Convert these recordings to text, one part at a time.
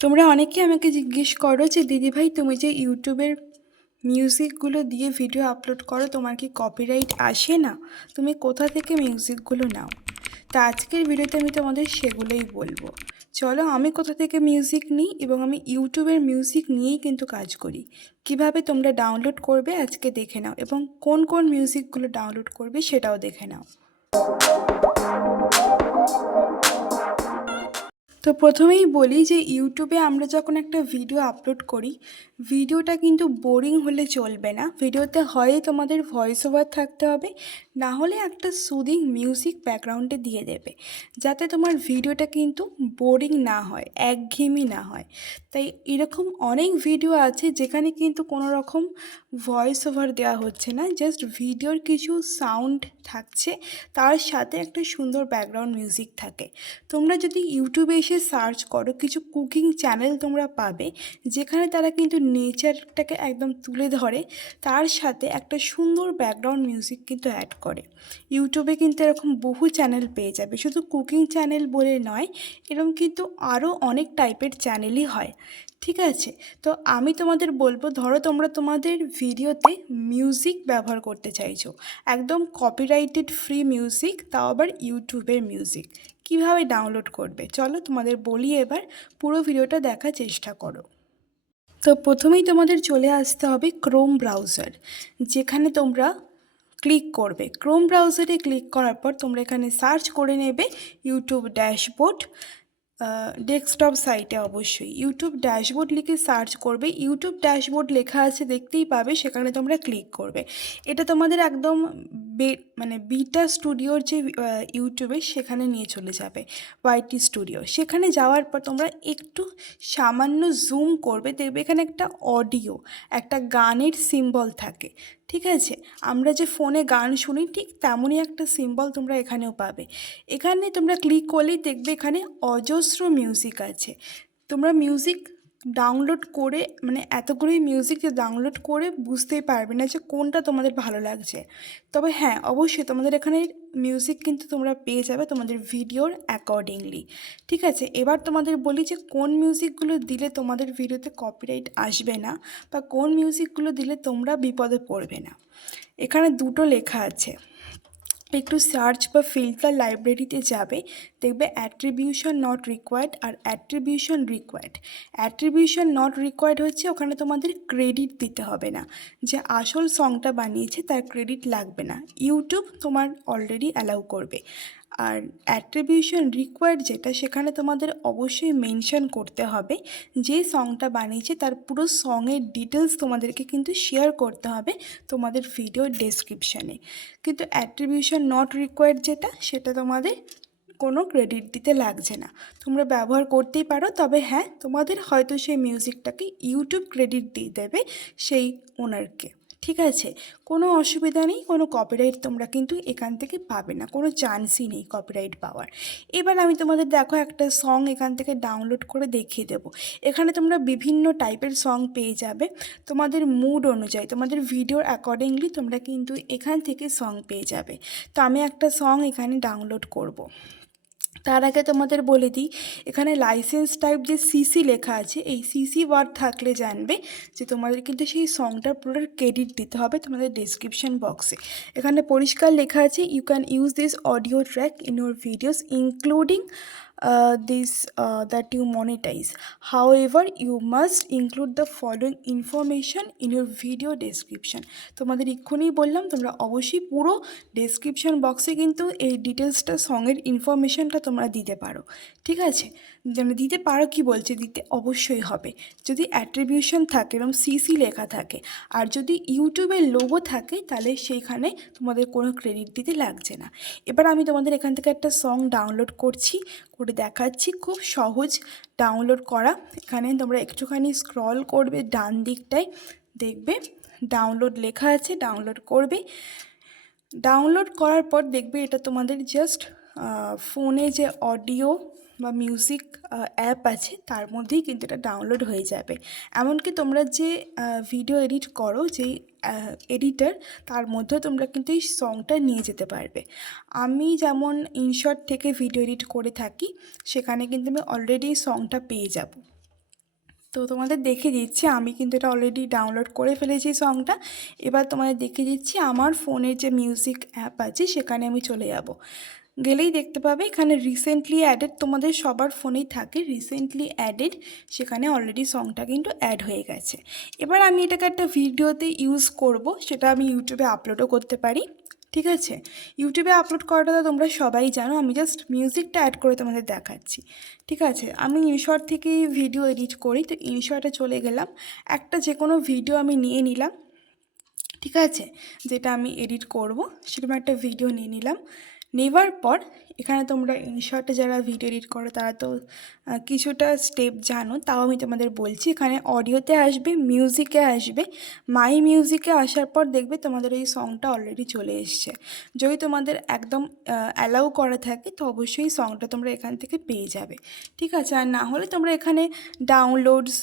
তোমরা অনেকে আমাকে জিজ্ঞেস করো যে দিদিভাই তুমি যে ইউটিউবের মিউজিকগুলো দিয়ে ভিডিও আপলোড করো তোমার কি কপিরাইট আসে না? তুমি কোথা থেকে মিউজিকগুলো নাও? তা আজকের ভিডিওতে আমি তোমাদের সেগুলোই বলবো। চলো আমি কোথা থেকে মিউজিক নিই এবং আমি ইউটিউবের মিউজিক নিয়েই কিন্তু কাজ করি। কিভাবে তোমরা ডাউনলোড করবে আজকে দেখে নাও এবং কোন কোন মিউজিকগুলো ডাউনলোড করবে সেটাও দেখে নাও। তো প্রথমেই বলি যে ইউটিউবে আমরা যখন একটা ভিডিও আপলোড করি, ভিডিওটা কিন্তু বোরিং হলে চলবে না। ভিডিওতে হয় তোমাদের ভয়েস ওভার থাকতে হবে, না হলে একটা সুদিং মিউজিক ব্যাকগ্রাউন্ডে দিয়ে দেবে, যাতে তোমার ভিডিওটা কিন্তু বোরিং না হয়, একঘেয়েমি না হয়। তাই এরকম অনেক ভিডিও আছে যেখানে কিন্তু কোনো রকম ভয়েস ওভার দেওয়া হচ্ছে না, জাস্ট ভিডিওর কিছু সাউন্ড থাকছে, তার সাথে একটা সুন্দর ব্যাকগ্রাউন্ড মিউজিক থাকে। তোমরা যদি ইউটিউবে এসে সার্চ করো, কিছু কুকিং চ্যানেল তোমরা পাবে যেখানে তারা কিন্তু নেচারটাকে একদম তুলে ধরে, তার সাথে একটা সুন্দর ব্যাকগ্রাউন্ড মিউজিক কিন্তু অ্যাড করে। ইউটিউবে কিন্তু এরকম বহু চ্যানেল পেয়ে যাবে, শুধু কুকিং চ্যানেল বলে নয়, এরকম কিন্তু আরও অনেক টাইপের চ্যানেলই হয়। ঠিক আছে, তো আমি তোমাদের বলবো, ধরো তোমরা তোমাদের ভিডিওতে মিউজিক ব্যবহার করতে চাইছো, একদম কপিরাইটেড ফ্রি মিউজিক, তাও আবার ইউটিউবের মিউজিক। কিভাবে ডাউনলোড করবে চলো তোমাদের বলি, এবার পুরো ভিডিওটা দেখার চেষ্টা করো। তো প্রথমেই তোমাদের চলে আসতে হবে ক্রোম ব্রাউজার, যেখানে তোমরা ক্লিক করবে। ক্রোম ব্রাউজারে ক্লিক করার পর তোমরা এখানে সার্চ করে নেবে ইউটিউব ড্যাশবোর্ড। ডেস্কটপ সাইটে অবশ্যই ইউটিউব ড্যাশবোর্ড লিখে সার্চ করবে। ইউটিউব ড্যাশবোর্ড লেখা আছে দেখতেই পাবে, সেখানে তোমরা ক্লিক করবে। এটা তোমাদের একদম বিটা স্টুডিওর যে ইউটিউবে সেখানে নিয়ে চলে যাবে, ওয়াইটি স্টুডিও। সেখানে যাওয়ার পর তোমরা একটু সামান্য জুম করবে, দেখবে এখানে একটা অডিও, একটা গানের সিম্বল থাকে। ঠিক আছে, আমরা যে ফোনে গান শুনি ঠিক তেমনই একটা সিম্বল তোমরা এখানেও পাবে। এখানে তোমরা ক্লিক করলেই দেখবে এখানে অজস্র মিউজিক আছে। তোমরা মিউজিক ডাউনলোড করে এতগুলোই মিউজিক ডাউনলোড করে বুঝতেই পারবে না যে কোনটা তোমাদের ভালো লাগছে। তবে হ্যাঁ, অবশ্যই তোমাদের এখানে মিউজিক কিন্তু তোমরা পেয়ে যাবে তোমাদের ভিডিওর অ্যাকর্ডিংলি। ঠিক আছে, এবার তোমাদের বলি যে কোন মিউজিকগুলো দিলে তোমাদের ভিডিওতে কপিরাইট আসবে না, বা কোন মিউজিকগুলো দিলে তোমরা বিপদে পড়বে না। এখানে দুটো লেখা আছে, একটু সার্চ বা ফিল্টার লাইব্রেরিতে যাবে, দেখবে অ্যাট্রিবিউশন নট রিকোয়ার্ড আর attribution required. Attribution not required হচ্ছে ওখানে তোমাদের ক্রেডিট দিতে হবে না, যে আসল সংটা বানিয়েছে তার ক্রেডিট লাগবে না, ইউটিউব তোমার অলরেডি অ্যালাউ করবে। আর অ্যাট্রিবিউশন রিকোয়ার্ড যেটা, সেখানে তোমাদের অবশ্যই মেনশন করতে হবে যে সংটা বানিয়েছে তার পুরো সঙের ডিটেলস তোমাদেরকে কিন্তু শেয়ার করতে হবে তোমাদের ভিডিও ডেসক্রিপশানে। কিন্তু অ্যাট্রিবিউশন নট রিকোয়ার্ড যেটা, সেটা তোমাদের কোনো ক্রেডিট দিতে লাগছে না, তোমরা ব্যবহার করতেই পারো। তবে হ্যাঁ, তোমাদের হয়তো সেই মিউজিকটাকে ইউটিউব ক্রেডিট দিয়ে দেবে সেই ওনারকে। ঠিক আছে, কোনো অসুবিধা নেই, কোনো কপিরাইট তোমরা কিন্তু এখান থেকে পাবে না, কোনো চান্সই নেই কপিরাইট পাওয়ার। এবার আমি তোমাদের দেখো একটা সং এখান থেকে ডাউনলোড করে দেখিয়ে দেবো। এখানে তোমরা বিভিন্ন টাইপের সং পেয়ে যাবে, তোমাদের মুড অনুযায়ী, তোমাদের ভিডিওর অ্যাকর্ডিংলি তোমরা কিন্তু এখান থেকে সং পেয়ে যাবে। তো আমি একটা সং এখানে ডাউনলোড করব। তার আগে তোমাদের বলে দিই, এখানে লাইসেন্স টাইপ যে সিসি লেখা আছে, এই সিসি ওয়ার্ড থাকলে জানবে যে তোমাদের কিন্তু সেই সংটার পুরো ক্রেডিট দিতে হবে তোমাদের ডেসক্রিপশন বক্সে। এখানে পরিষ্কার লেখা আছে, you can use this audio track in your videos including that you monetize. However, you must include the following information in your video description. তোমাদের এক্ষুনি বললাম, তোমরা অবশ্যই পুরো ডেসক্রিপশন বক্সে কিন্তু এই ডিটেলসটা, সঙের ইনফরমেশনটা তোমরা দিতে পারো। ঠিক আছে, দিতে পারো কি বলছে, দিতে অবশ্যই হবে। যদি অ্যাট্রিবিউশন থাকে এবং সিসি লেখা থাকে, আর যদি ইউটিউবের লোগো থাকে, তাহলে সেইখানে তোমাদের কোনো ক্রেডিট দিতে লাগছে না। এবার আমি তোমাদের এখান থেকে একটা সং ডাউনলোড করছি, করে দেখাচ্ছি। খুব সহজ ডাউনলোড করা। এখানে তোমরা একটুখানি স্ক্রল করবে ডান দিকটায়, দেখবে ডাউনলোড লেখা আছে, ডাউনলোড করবে। ডাউনলোড করার পর দেখবে এটা তোমাদের জাস্ট ফোনে যে অডিও বা মিউজিক অ্যাপ আছে তার মধ্যেই কিন্তু এটা ডাউনলোড হয়ে যাবে। এমনকি তোমরা যে ভিডিও এডিট করো, যেই এডিটার, তার মধ্যেও তোমরা কিন্তু এই সংটা নিয়ে যেতে পারবে। আমি যেমন ইনশট থেকে ভিডিও এডিট করে থাকি, সেখানে কিন্তু আমি অলরেডি এই সংটা পেয়ে যাব। তো তোমাদের দেখিয়ে দিচ্ছি, আমি কিন্তু এটা অলরেডি ডাউনলোড করে ফেলেছি সংটা। এবার তোমাদের দেখিয়ে দিচ্ছি আমার ফোনের যে মিউজিক অ্যাপ আছে সেখানে আমি চলে যাব। গেলেই দেখতে পাবে এখানে রিসেন্টলি অ্যাডেড, তোমাদের সবার ফোনেই থাকে রিসেন্টলি অ্যাডেড, সেখানে অলরেডি সংটা কিন্তু অ্যাড হয়ে গেছে। এবার আমি এটাকে একটা ভিডিওতে ইউজ করব, সেটা আমি ইউটিউবে আপলোডও করতে পারি। ঠিক আছে, ইউটিউবে আপলোড করাটা তো তোমরা সবাই জানো, আমি জাস্ট মিউজিকটা অ্যাড করে তোমাদের দেখাচ্ছি। ঠিক আছে, আমি ইনশর্ট থেকেই ভিডিও এডিট করি, তো ইনশর্টে চলে গেলাম, একটা যে কোনো ভিডিও আমি নিয়ে নিলাম। ঠিক আছে, যেটা আমি এডিট করব সেরকম একটা ভিডিও নিয়ে নিলাম। নেওয়ার পর এখানে তোমরা ইনশর্টে যারা ভিডিও এডিট করো তারা তো কিছুটা স্টেপ জানো, তাও আমি তোমাদের বলছি। এখানে অডিওতে আসবে, মিউজিকে আসবে, মাই মিউজিকে আসার পর দেখবে তোমাদের এই সংটা অলরেডি চলে এসছে। যদি তোমাদের একদম অ্যালাউ করা থাকে তো অবশ্যই সংটা তোমরা এখান থেকে পেয়ে যাবে। ঠিক আছে, আর না হলে তোমরা এখানে downloads,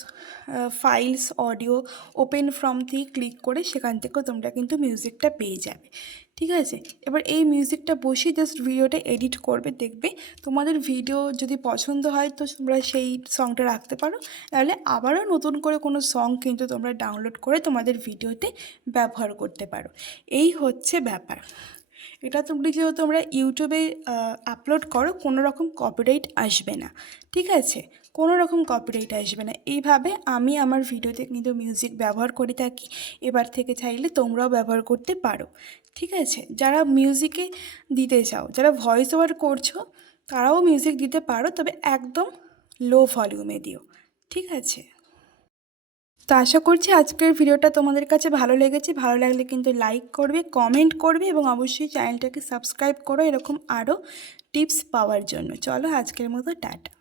files, audio, open from থেকে ক্লিক করে সেখান থেকেও তোমরা কিন্তু মিউজিকটা পেয়ে যাবে। ঠিক আছে, এবার এই মিউজিকটা বসিয়ে জাস্ট ভিডিওটা এডিট করবে, দেখবে তোমাদের ভিডিও যদি পছন্দ হয় তো তোমরা সেই সংটা রাখতে পারো, নাহলে আবারও নতুন করে কোনো সং কিন্তু তোমরা ডাউনলোড করে তোমাদের ভিডিওতে ব্যবহার করতে পারো। এই হচ্ছে ব্যাপার। এটা যেহেতু তোমরা ইউটিউবে আপলোড করো, কোনো রকম কপিরাইট আসবে না। ঠিক আছে, কোনো রকম কপিরাইট আসবে না। এইভাবে আমি আমার ভিডিওতে কিন্তু মিউজিক ব্যবহার করে থাকি, এবার থেকে চাইলে তোমরাও ব্যবহার করতে পারো। ঠিক আছে, যারা মিউজিকে দিতে চাও, যারা ভয়েস ওভার করছো তারাও মিউজিক দিতে পারো, তবে একদম লো ভলিউমে দিও। ঠিক আছে, তো আশা করছি আজকের ভিডিওটা তোমাদের কাছে ভালো লেগেছে। ভালো লাগলে কিন্তু লাইক করবে, কমেন্ট করবে এবং অবশ্যই চ্যানেলটাকে সাবস্ক্রাইব করো এরকম আরও টিপস পাওয়ার জন্য। চলো আজকের মতো টাটা।